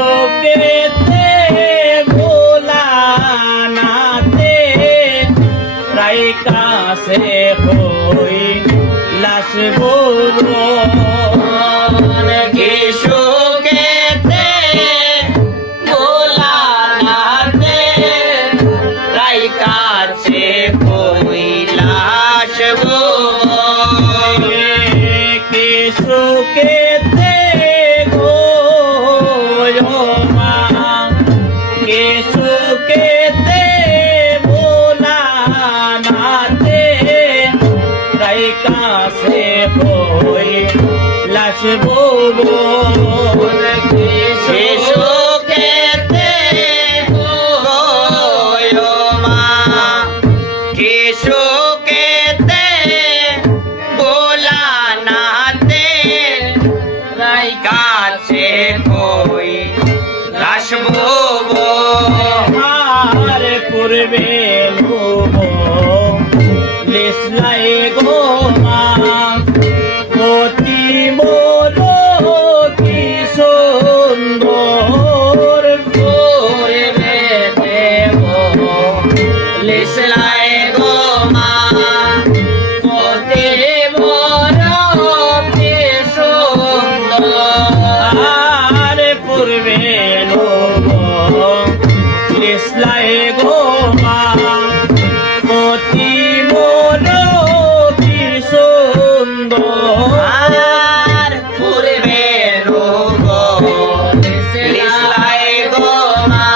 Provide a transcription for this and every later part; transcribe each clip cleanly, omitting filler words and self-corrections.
শোকেতে ভোলানাতে প্রায় কাছে হই লাশ গরু কি শোকেতে ভোলানাতে প্রায় কাছে হই লাশ গরু কে শোকেতে গো মা কে শোকেতে ভোলানাতে প্রায় কাছে হই লাশ গরু কি শোকেতে গো মা কি শোকেতে ভোলানাতে প্রায় কাছে হই লাশ গরু আর পূর্বে লোবো লিসলাই গো মা অতি বড় কি সুন্দর করবে দেব লিসলাই গো মা অতি বড় কি সুন্দর আর পূর্বে লোবো লিসলাই গো মা অতি বড় কি সুন্দর আর পূর্বে রোগ লিসলাই গো মা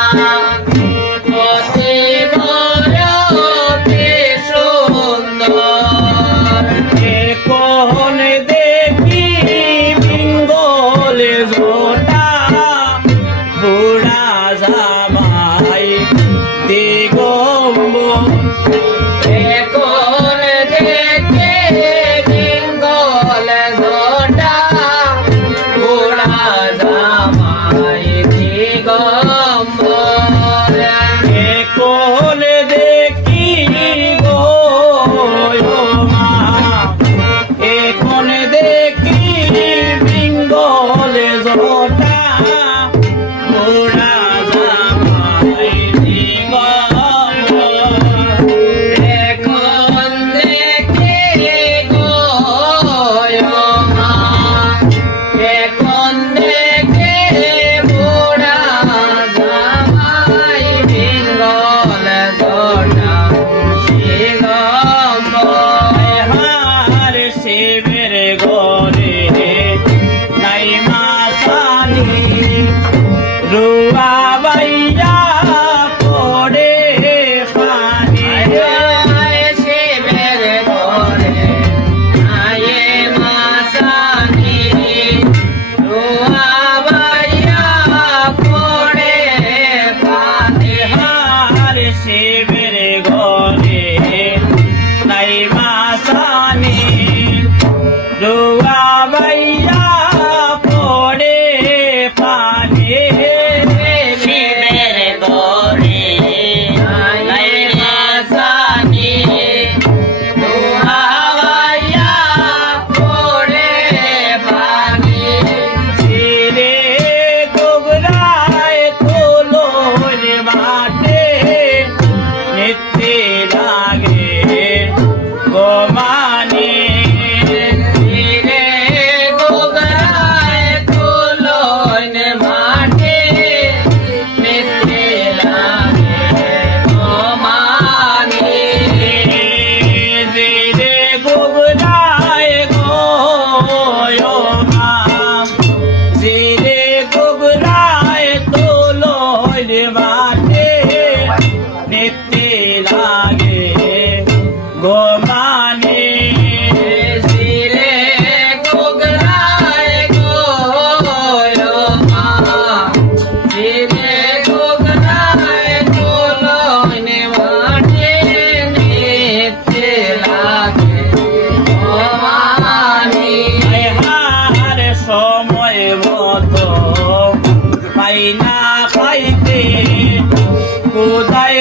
অতি বড় কি সুন্দর এখন দেখি বিঙ্গল জোটা বুড়া জামাই দিগম্বর এখন দেখে বেঙ্গল ঝোটা বুড়া জামাই দিগম্বর এখন দেখি গো মা এখন দেখি বিঙ্গল জোটা বুড়া জামাই দিগম্বর এখন দেখে গো মা এখন দেখে বুড়া জামাই বেঙ্গল ঝোটা দিগম্বর হার শিবের গরে নাই মাসানি রুয়া বাইয়া পড়ে পানি শিবের ঘরে আয়ে মাসানি রোয়া বাইয়া পড়ে পানি হার শিবের গরে নাই মাসানি রুয়া বাইয়া পড়ে পানি শিবের ঘরে নাই মাসানি রোয়া বাইয়া পড়ে পানি ছিরে গোবরায় তোলোর মাঠে নিতে লাগে গোমানে রে গোগরায় তুলন মাঠে মিতে লাগে গোমানে রে গোবরায় গো মা রে গোবরায় তোলোর মাঠে নিতে লাগে গোমানে রে গোগরায় গো মা রে গোগরায় তুলন মাঠে মিতে লাগে গোমানে হার সময় মতো পাই না পাইতে কোথায়